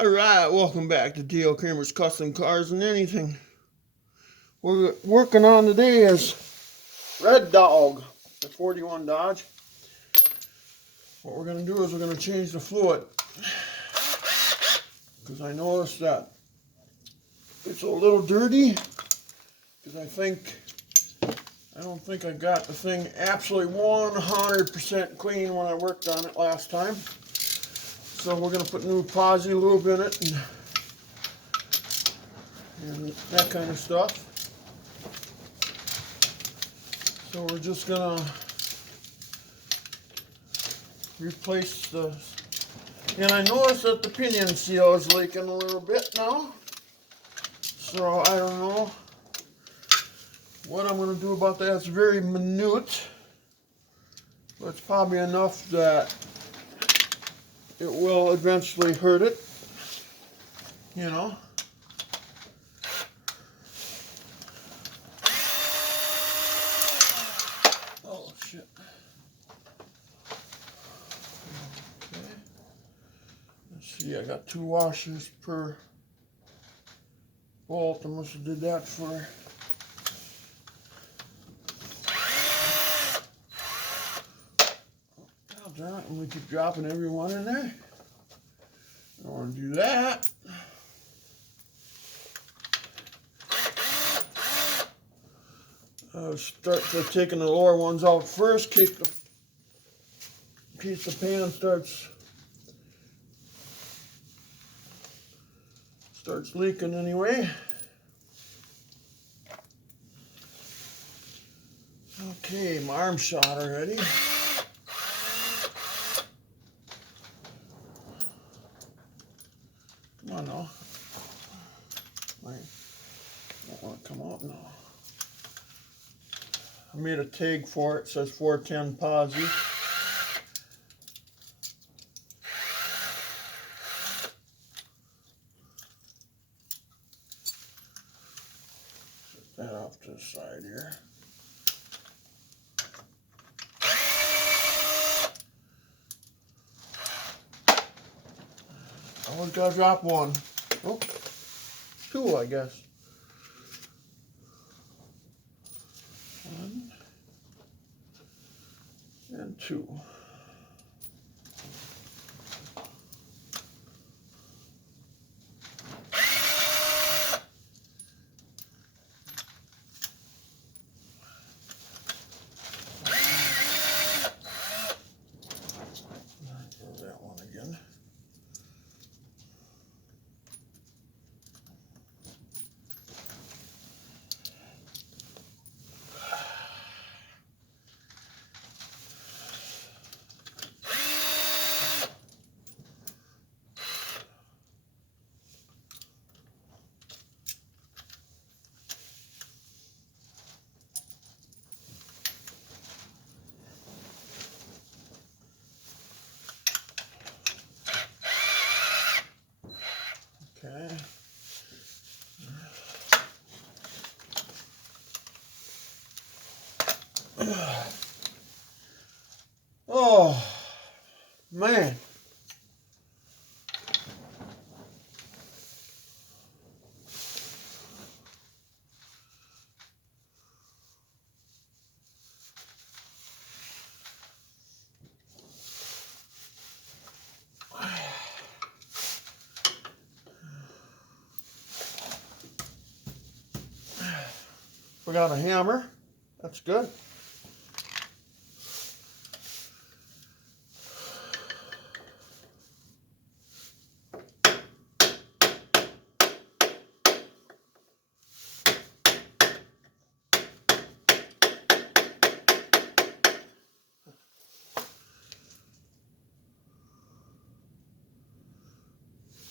Alright, welcome back to D.L. Kramer's Custom Cars and Anything. What we're working on today is Red Dog, the 41 Dodge. What we're going to do is we're going to change the fluid. Because I noticed that it's a little dirty. Because I don't think I got the thing absolutely 100% clean when I worked on it last time. So we're going to put new posi lube in it and that kind of stuff. So we're just going to replace the... And I noticed that the pinion seal is leaking a little bit now. So I don't know what I'm going to do about that. It's very minute. But it's probably enough that it will eventually hurt it, you know. Oh shit. Okay. Let's see, I got 2 washers per bolt. I must have did that for... And we keep dropping every one in there. I don't want to do that. Start by taking the lower ones out first, in case the pan starts leaking anyway. Okay, my arm shot already. Come on now. I don't want to come out now. I made a tag for it. It says 410 posi. Set that off to the side here. I always gotta drop one. Oh, 2, I guess. 1 and 2. There's that one again. Okay. Oh, man. We got a hammer. That's good.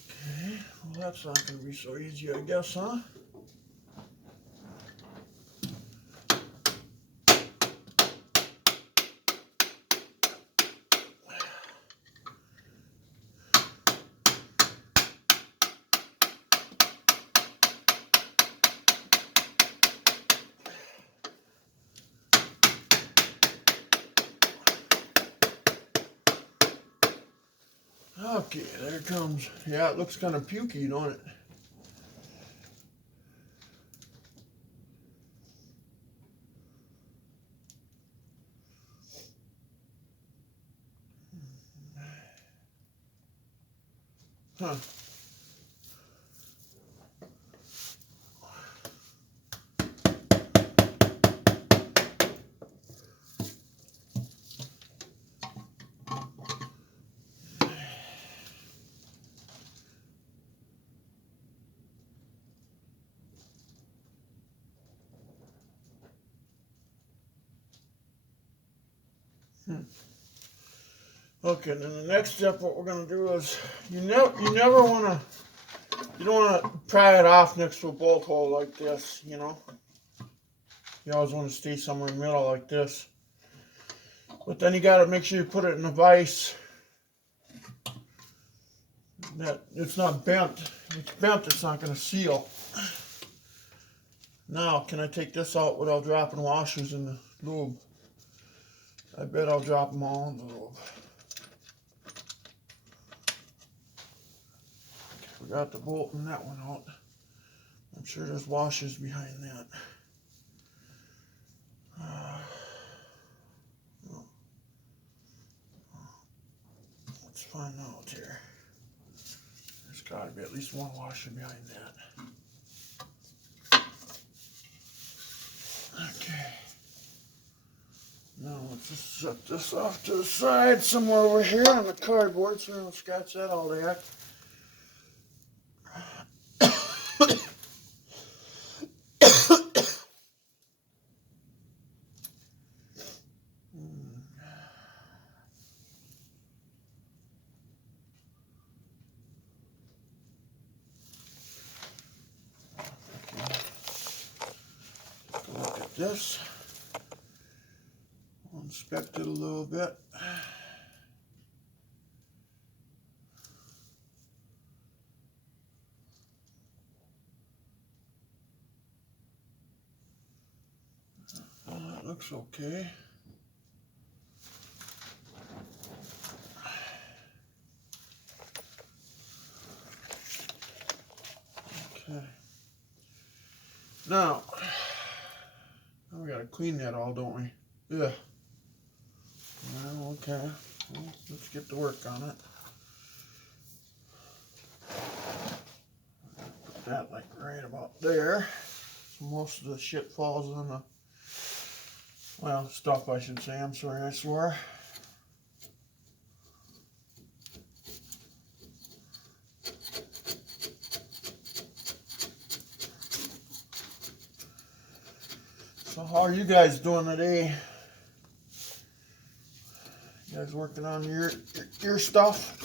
Okay, well that's not going to be so easy, I guess, huh? Okay, there it comes. Yeah, it looks kind of pukey, don't it? Huh. Okay, then the next step, what we're gonna do is, you never wanna, you don't wanna pry it off next to a bolt hole like this, you know. You always wanna stay somewhere in the middle like this. But then you gotta make sure you put it in a vise that it's not bent. If it's bent, it's not gonna seal. Now, can I take this out without dropping washers in the lube? I bet I'll drop them all in the lube. We got the bolt and that one out. I'm sure there's washers behind that. Let's find out here. There's got to be at least one washer behind that. Okay. Now let's just set this off to the side somewhere over here on the cardboard so we don't scratch that all day. Look at this. I'll inspect it a little bit. That looks okay. Okay. Now we gotta clean that all, don't we? Yeah. Well, okay. Well, let's get to work on it. Put that like right about there. So most of the shit falls on the, well, stuff I should say. I'm sorry, I swore. So how are you guys doing today? You guys working on your stuff?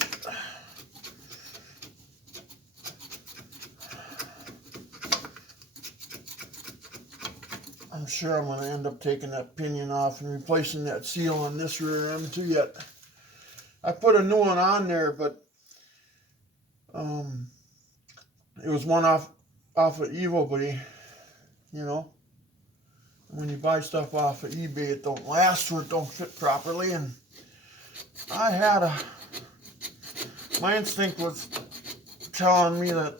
I'm sure I'm going to end up taking that pinion off and replacing that seal on this rear end too yet. I put a new one on there, but it was one off of Evobay, you know. When you buy stuff off of eBay, it don't last or it don't fit properly, and I had my instinct was telling me that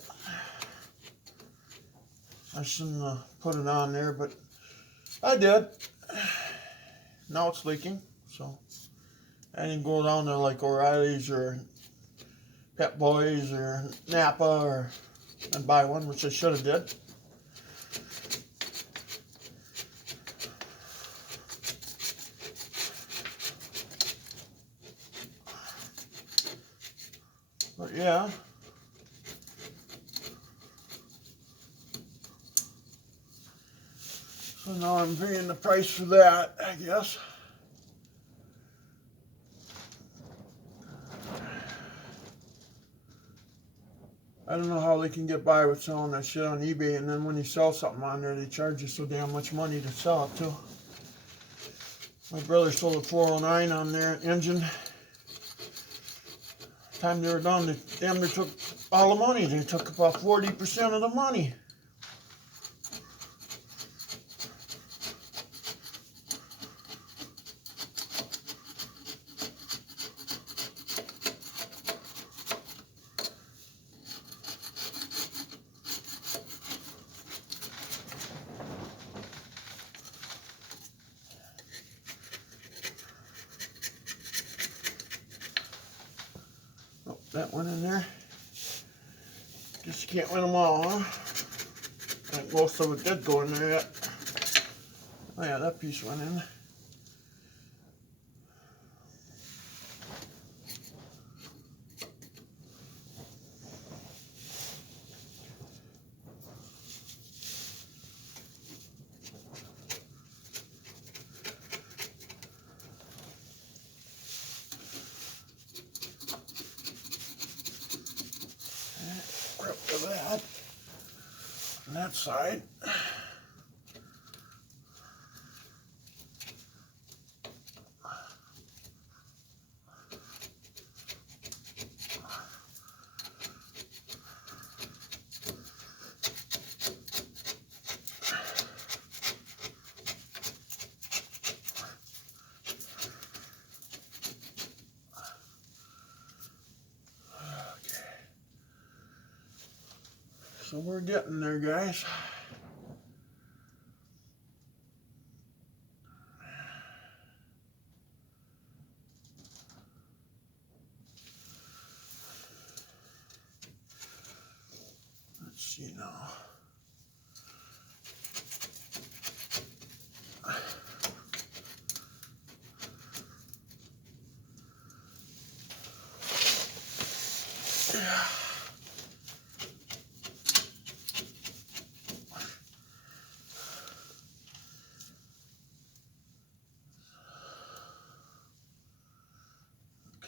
I shouldn't have put it on there, but I did. Now it's leaking, so I didn't go down there like O'Reilly's or Pep Boys or Napa and buy one, which I should have did. But yeah. So now I'm paying the price for that, I guess. I don't know how they can get by with selling that shit on eBay, and then when you sell something on there, they charge you so damn much money to sell it too. My brother sold a 409 on their engine. Time they were done, they damn near took all the money. They took about 40% of the money. that one in there. Guess you can't win them all, huh? I think most of it did go in there yet. Oh yeah, that piece went in. Rip to that. On that side. So we're getting there, guys. Let's see now.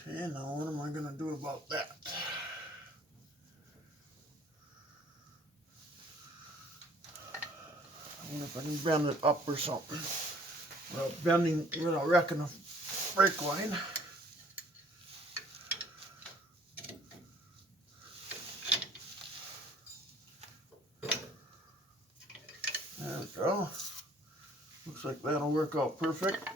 Okay, now what am I going to do about that? I wonder if I can bend it up or something. Without wrecking a brake line. There we go. Looks like that'll work out perfect.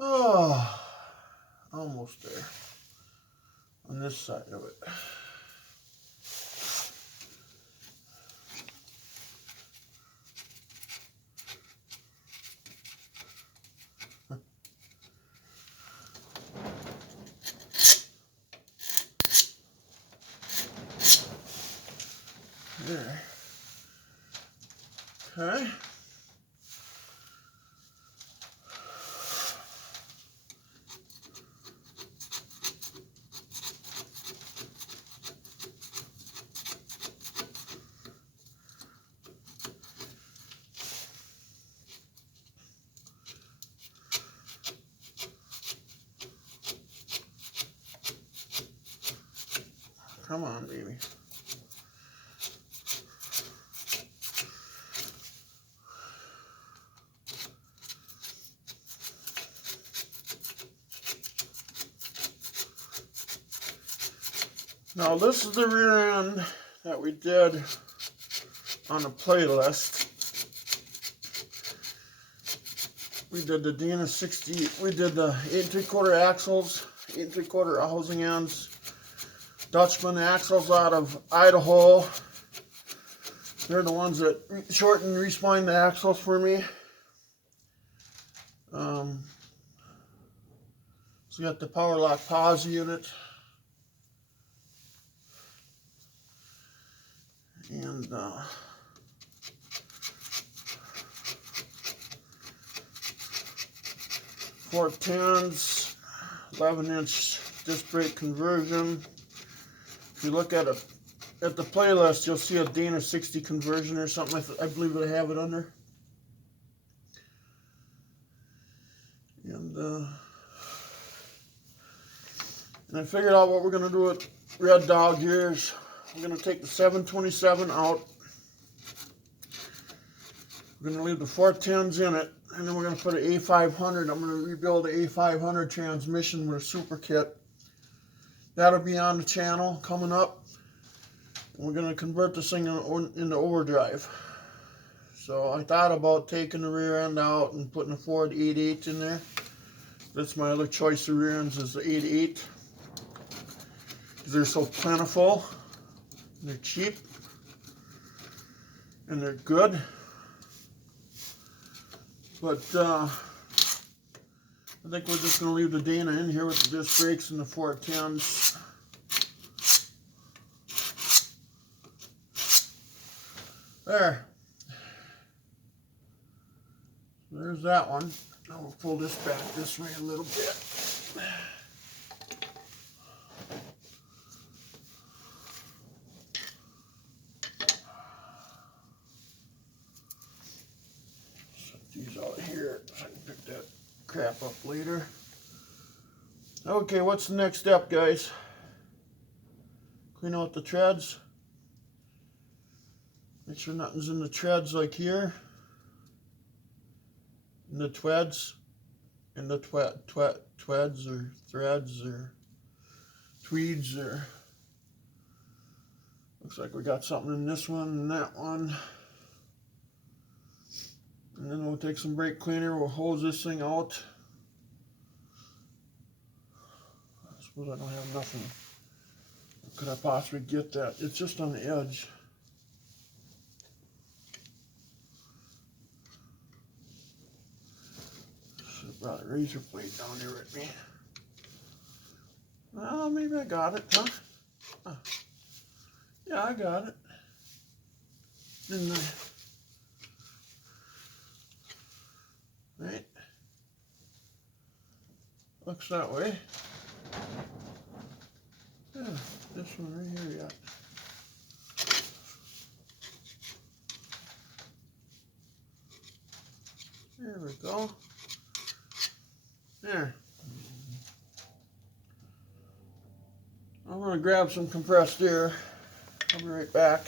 Oh, almost there on this side of it. There. Okay. Come on, baby. Now this is the rear end that we did on the playlist. We did the Dana 60, we did the 8 3/4 axles, 8 3/4 housing ends, Dutchman axles out of Idaho. They're the ones that shorten and respline the axles for me. So you got the Power Lock pause unit. And 410s, 11-inch disc brake conversion. If you look at the playlist, you'll see a Dana 60 conversion or something. I believe I have it under. And I figured out what we're going to do with Red Dog gears. We're going to take the 727 out. We're going to leave the 410s in it. And then we're going to put an A500. I'm going to rebuild an A500 transmission with a super kit. that'll be on the channel coming up. We're going to convert this thing into overdrive. So I thought about taking the rear end out and putting a Ford 8.8 in there. That's my other choice of rear ends, is the 8.8. They're so plentiful, they're cheap, and they're good. But I think we're just going to leave the Dana in here with the disc brakes and the 410s. There. There's that one. Now we'll pull this back this way a little bit. Set these out here so I can pick that crap up later. Okay, what's the next step, guys? Clean out the treads. Make sure nothing's in the treads like here. In the tweds. In the tweds or threads or tweeds or... Looks like we got something in this one and that one. And then we'll take some brake cleaner, we'll hose this thing out. I suppose I don't have nothing. Could I possibly get that? It's just on the edge. Should have brought a razor blade down here with me. Well, maybe I got it, huh? Yeah, I got it. Didn't I? Right? Looks that way. Yeah, this one right here, yeah. There we go. There. I'm going to grab some compressed air. I'll be right back.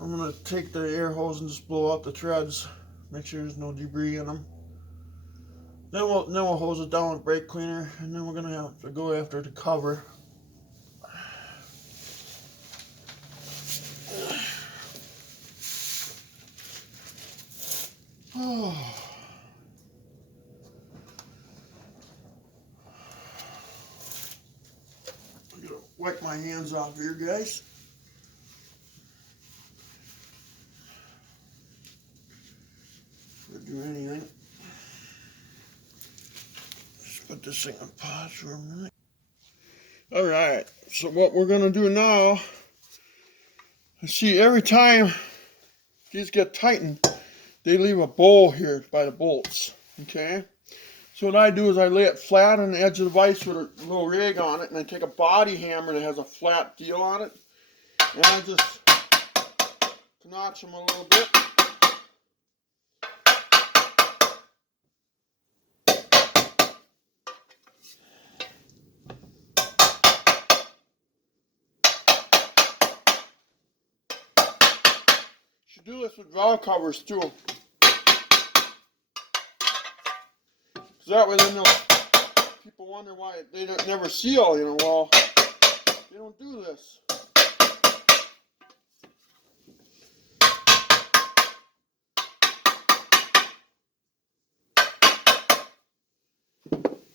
I'm going to take the air hose and just blow out the treads. Make sure there's no debris in them. Then we'll hose it down with brake cleaner, and then we're going to have to go after the cover. Oh. I'm going to wipe my hands off here, guys. Do anything. Just put this thing on pause for a minute. Alright, so what we're going to do now, I see every time these get tightened, they leave a bowl here by the bolts. Okay? So what I do is I lay it flat on the edge of the vise with a little rig on it, and I take a body hammer that has a flat deal on it, and I just notch them a little bit. Do this with valve covers too, because that way then people wonder why they never seal. You know, well, they don't do this.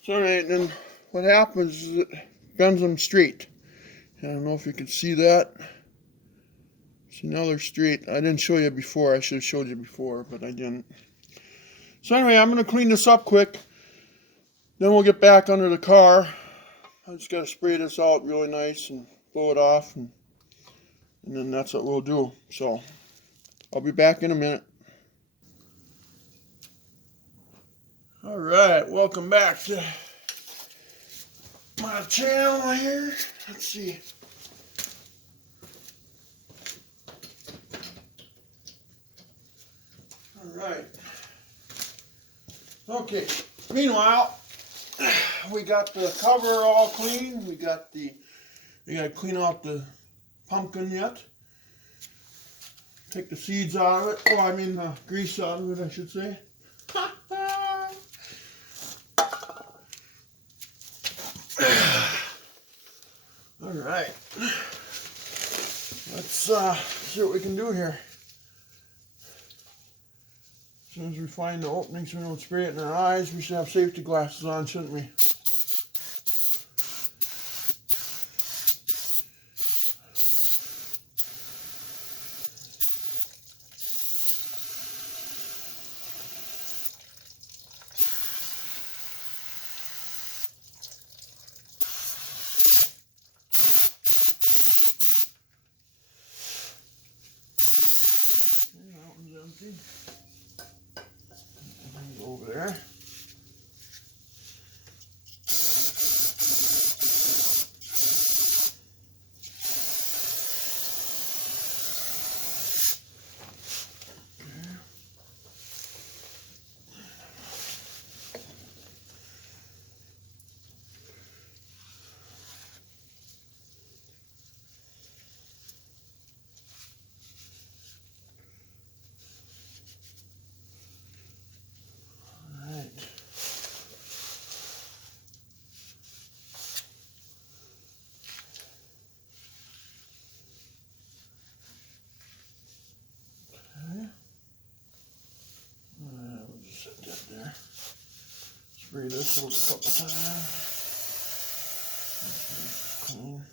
So anyway, then what happens is it bends them straight. I don't know if you can see that. See, now they're straight. I didn't show you before. I should have showed you before, but I didn't. So anyway, I'm going to clean this up quick. Then we'll get back under the car. I just got to spray this out really nice and blow it off. And then that's what we'll do. So I'll be back in a minute. All right, welcome back to my channel here. Let's see. Alright. Okay. Meanwhile, we got the cover all clean. We got to clean out the pumpkin yet. Take the seeds out of it. Oh, I mean the grease out of it, I should say. Alright. Let's see what we can do here. As soon as we find the opening so we don't spray it in our eyes, we should have safety glasses on, shouldn't we? Empty. Over there. Set that there. Spray this over a couple times. Clean.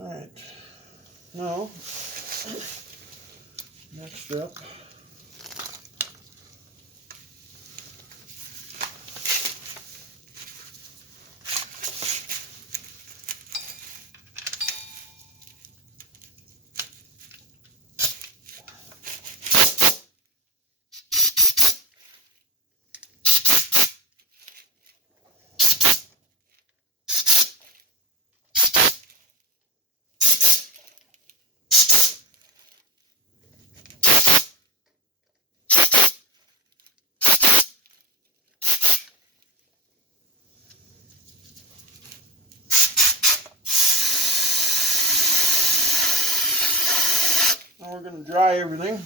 Alright. Now, next step. Now we're going to dry everything.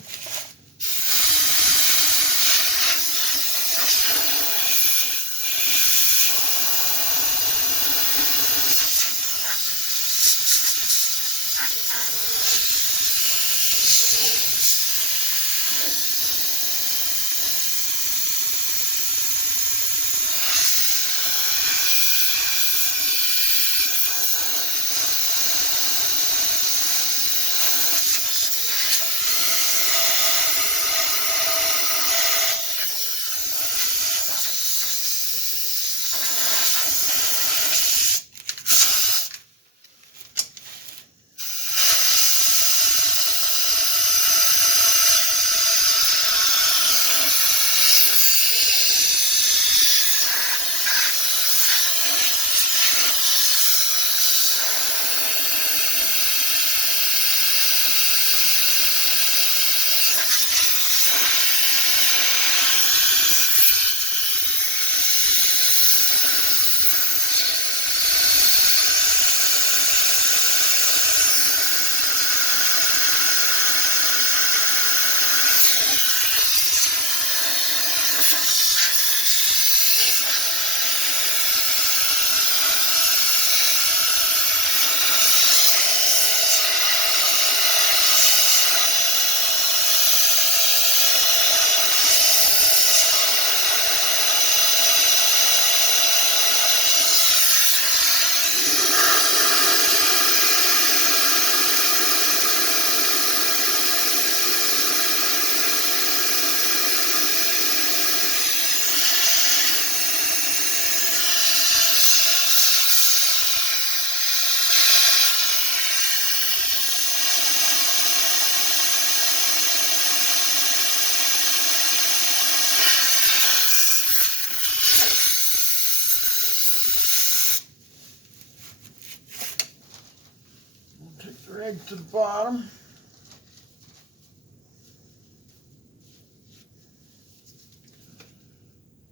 Take the egg to the bottom.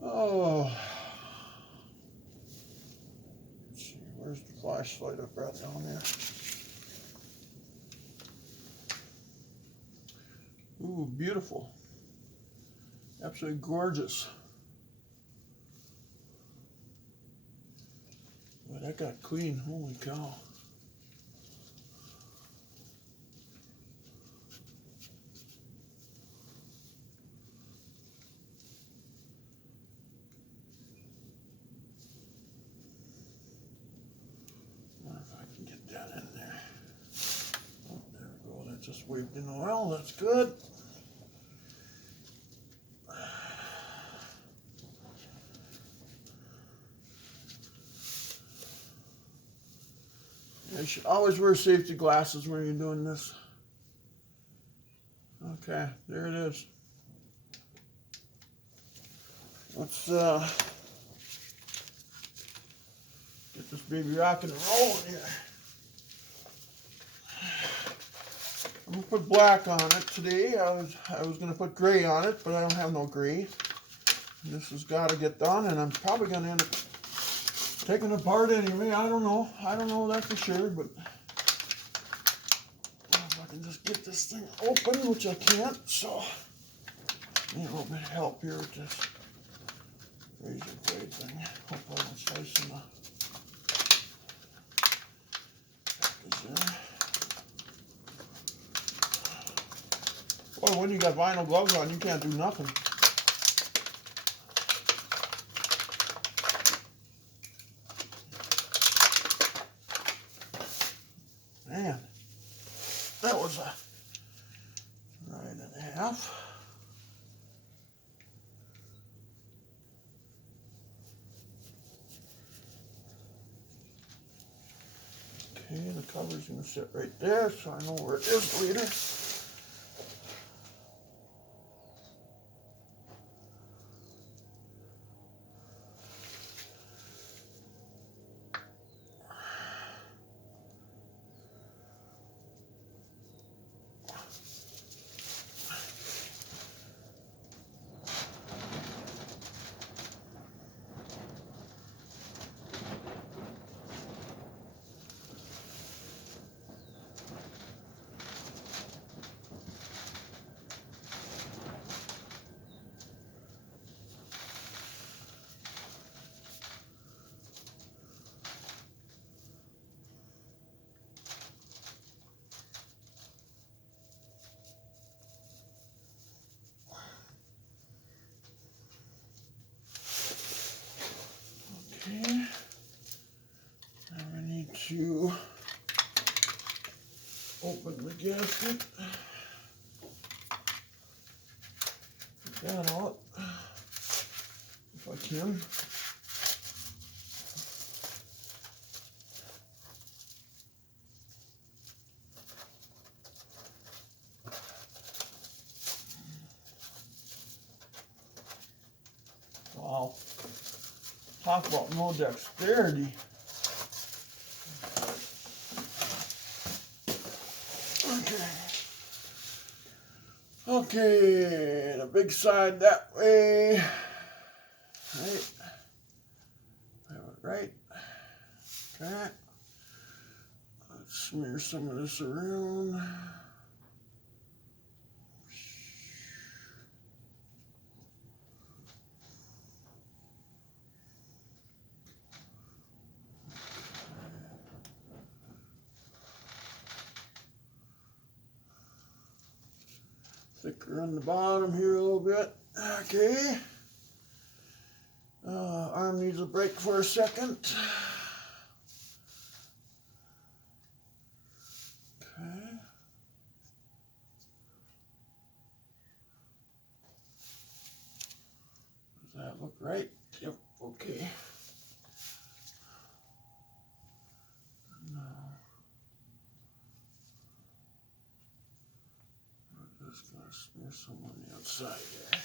Oh, let's see, where's the flashlight I brought down there? Ooh, beautiful. Absolutely gorgeous. Boy, that got clean. Holy cow. I wonder if I can get that in there. Oh, there we go. That just waved in oil. That's good. You should always wear safety glasses when you're doing this. Okay, there it is. Let's get this baby rocking and rolling here. I'm gonna put black on it today. I was gonna put gray on it, but I don't have no gray. This has got to get done, and I'm probably gonna end up taking it apart anyway. I don't know that for sure, but if I can just get this thing open, which I can't, so I need a little bit of help here with this razor blade thing. Hope I don't slice in the package there. Boy, when you got vinyl gloves on, you can't do nothing. Man, that was a right and a half. Okay, the cover's gonna sit right there, so I know where it is later. Okay, now I need to open the gasket. Get that out, if I can. Wow, talk about no dexterity. Okay, the big side that way. Right. Have it right. Okay. Let's smear some of this around. Thicker on the bottom here a little bit. Okay. Arm needs a break for a second. Okay. Does that look right? Yep. Okay. Now, we're just going to smear some on the outside there.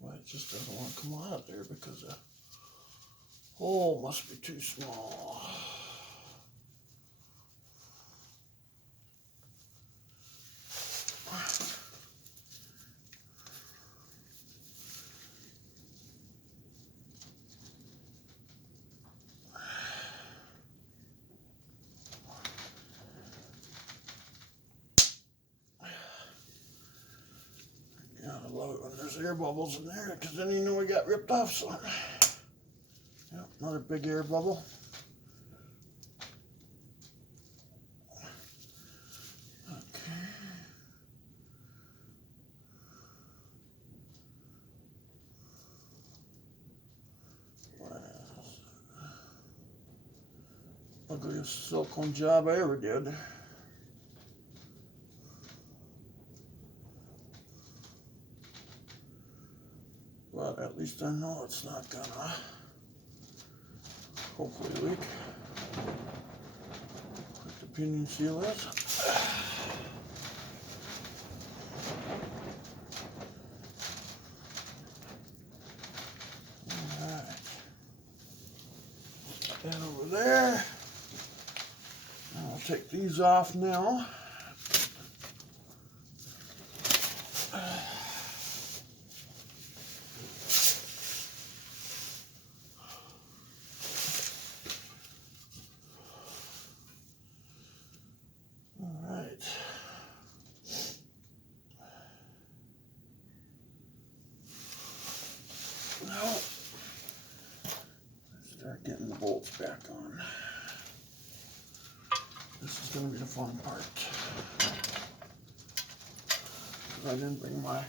Well, it just doesn't want to come out there because the hole must be too small. love it when there's air bubbles in there, because then you know we got ripped off something. Yep, another big air bubble. Okay. Ugliest silicone job I ever did. But at least I know it's not gonna hopefully leak. What the pinion seal is. Alright. Put that over there. I'll take these off now. Alright. Now, start getting the bolts back on. This is going to be the fun part. I didn't bring my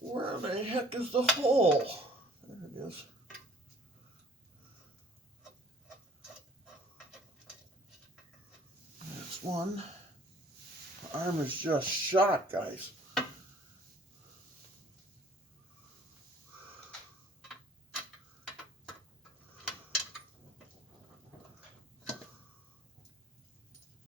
where the heck is the hole? There it is. That's one. The arm is just shot, guys.